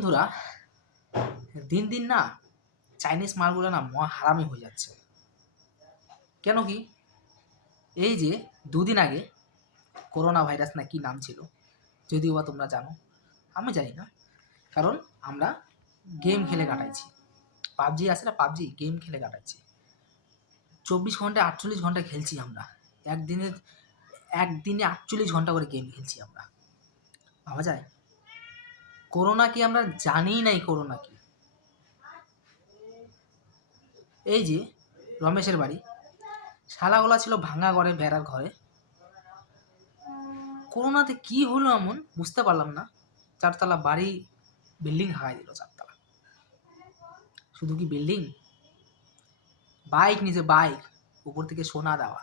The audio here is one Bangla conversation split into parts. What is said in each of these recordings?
বন্ধুরা, দিন দিন না চাইনিজ মালগুলো না মহা হারামি হয়ে যাচ্ছে। কেন কি? এই যে দুদিন আগে করোনা ভাইরাস না কি নাম ছিল, যদিও বা তোমরা জানো, আমি জানি না। কারণ আমরা গেম খেলে কাটাইছি। পাবজি আছে না? পাবজি গেম খেলে কাটাচ্ছি চব্বিশ ঘণ্টা আটচল্লিশ ঘণ্টা খেলছি আমরা। একদিনে একদিনে আটচল্লিশ ঘণ্টা করে গেম খেলছি আমরা। ভাবা যায়? করোনা কি আমরা জানি নাই করোনা কি? এই যে, রমেশের বাড়ি। শালাগোলা ছিল ভাঙা ঘরে, ভেড়ার ঘরে। করোনাতে কি হলো এমন বুঝতে পারলাম না। চারতলা বাড়ি বিল্ডিং হারাই দিল চারতলা। শুধু কি বিল্ডিং বাইক নিচে বাইক উপর থেকে সোনা দেওয়া।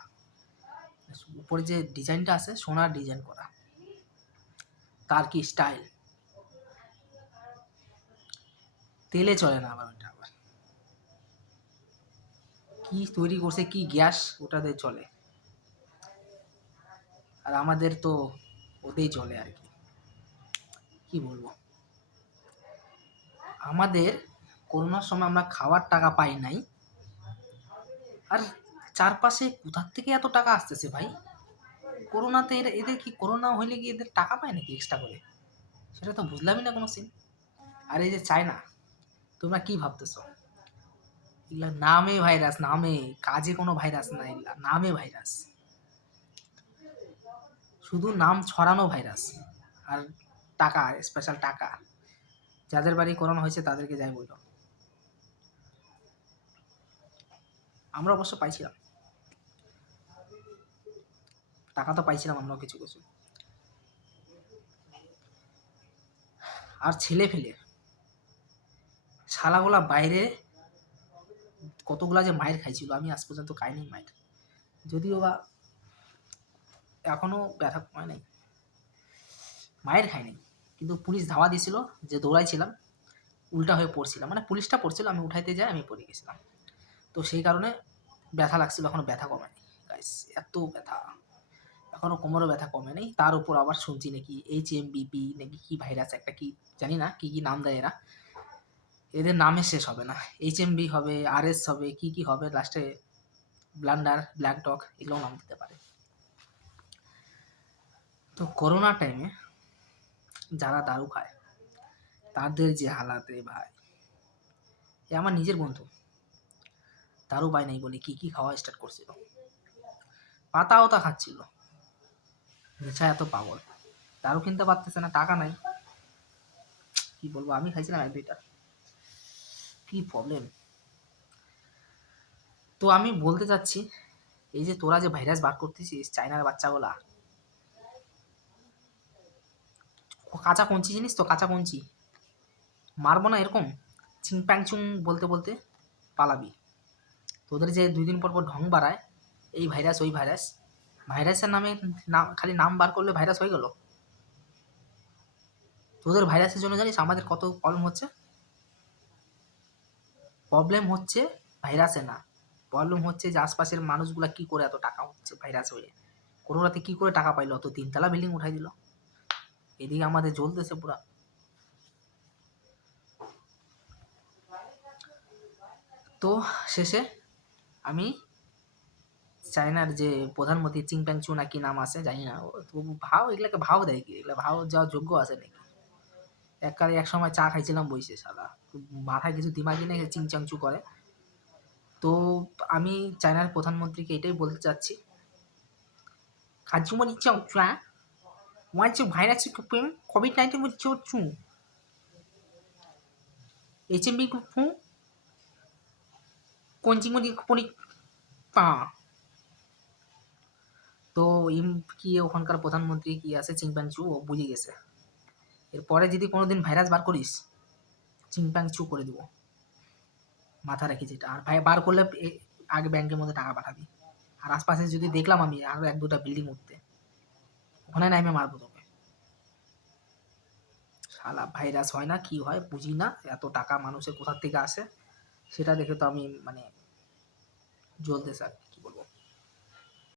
উপরে যে ডিজাইনটা আছে সোনার ডিজাইন করা। তার কি স্টাইল তেলে চলে না আবার ওটা আবার। কি তৈরি করছে, কি গ্যাস, ওটাতে চলে। আর আমাদের তো ওতেই চলে আর কি। কি বলব? আমাদের করোনার সময় আমরা খাওয়ার টাকা পাই নাই। আর চারপাশে কোথার থেকে এত টাকা আসতেছে ভাই? করোনাতে এরা, এদের কি করোনা হইলে কি এদের টাকা পায় নাকি এক্সট্রা করে? সেটা তো বুঝলামই না কোনো সিন আর এই যে চায়না তোমরা কি ভাবতেছো? এগুলা নামে ভাইরাস, নামে, কাজে কোনো ভাইরাস না, এগুলা নামে ভাইরাস। শুধু নাম ছড়ানো ভাইরাস আর টাকা স্পেশাল টাকা। যাদের বাড়ি করোনা হয়েছে তাদেরকে যাই বলল আমরা অবশ্য পাইছিলাম। টাকা তো পাইছিলাম আমরাও কিছু কিছু। আর ছেলে ফেলে। শালাগুলা বাইরে কতগুলা যে মায়ের খাইছিল, আমি আজ পর্যন্ত খাইনি মায়ের যদিও বা এখনও ব্যথা কমায় নাই। মায়ের খাইনি, কিন্তু পুলিশ ধাওয়া দিয়েছিল যে দৌড়াইছিলাম, উল্টা হয়ে পড়ছিলাম। মানে পুলিশটা পড়ছিল, আমি উঠাইতে যাই, আমি পড়ে গেছিলাম। তো সেই কারণে ব্যথা লাগছিল, এখনও ব্যথা কমেনি। গাইস এত ব্যথা। এখনও কোমরও ব্যথা কমে নেই তার উপর আবার শুনছি নাকি এইচ এম বিপি নাকি কি ভাইরাস একটা কি জানি না, কি কি নাম দেয় এরা। এদের নামে শেষ হবে না। এইচ এম বি হবে আর এস হবে, কি কি হবে লাস্টে ব্লান্ডার ব্ল্যাক ডগ এগুলো নাম দিতে পারে। তো করোনা টাইমে যারা দারু খায়, তাদের যে হালাত ভাই, এ আমার নিজের বন্ধু, দারু পায় নাই বলে কি কি খাওয়া স্টার্ট করছিল। পাতা ওতা খাচ্ছিল। নেশা এত পাগল। দারু কিনতে পারতেছে না, টাকা নাই। কি বলব, আমি খাইছিলাম এক দুইটা কি প্রবলেম তো আমি বলতে চাচ্ছি, এই যে তোরা যে ভাইরাস বার করতেছিস চাইনার বাচ্চাগুলা, কাঁচা কঞ্চি জিনিস তো? কাঁচা কঞ্চি। মারবো না এরকম? চিং প্যাং চুং বলতে বলতে পালাবি। তোদের যে দুই দিন পর পর ঢং বাড়ায়, এই ভাইরাস ওই ভাইরাস ভাইরাসের নামে নাম খালি নাম বার করলে ভাইরাস হয়ে গেল? তোদের ভাইরাসের জন্য জানিস আমাদের কত প্রবলেম হচ্ছে? প্রবলেম হচ্ছে ভাইরাসে না। প্রবলেম হচ্ছে যে আশপাশের মানুষগুলা কি করে এত টাকা হচ্ছে ভাইরাস হয়ে? করোনাতে কি করে টাকা পাইলো? অত তিনতলা বিল্ডিং উঠাই দিল। এদিকে আমাদের জ্বলতেছে পুরা। তো শেষে আমি চায়নার যে প্রধানমন্ত্রী চিংপ্যাং চু না কি নাম আছে, জানি না। ও তো ভাও, এগুলাকে ভাও দেয় কি? এগুলা ভাও যাওয়ার যোগ্য আছে নাকি? এককালে এক সময় চা খাইছিলাম বইছে সাদা। মাথায় কিছু দিমাগি নেই চিংচাং চু করে। তো আমি চায়নার প্রধানমন্ত্রীকে এটাই বলতে চাচ্ছি। কাজুমনি চাও চুয়া? ওয়ান চু ভাইরাস কুপিম কোভিড নাইন্টিন মধ্যে চু। এইচ এম বি কুপু কঞ্চিমনি কুপনি পা? তো ইম কি ওখানকার প্রধানমন্ত্রী কি আছে চিংপ্যাং চু ও বুঝে গেছে। এরপরে যদি কোনোদিন ভাইরাস বার করিস চিংপ্যাং চু করে দিব। মাথা রাখি যেটা। আর ভাই, বার করলে আগে ব্যাংকের মধ্যে টাকা পাঠাবি। আর আশপাশে যদি দেখলাম আমি, আরও এক দুটা বিল্ডিং উঠতে, ওখানে নামে মারবো তোকে। শালা ভাইরাস হয় না? কি হয়? বুঝি না। এত টাকা মানুষের কোথার থেকে আসে? সেটা দেখে তো আমি মানে জ্বলতেছে আর কি কি বলব?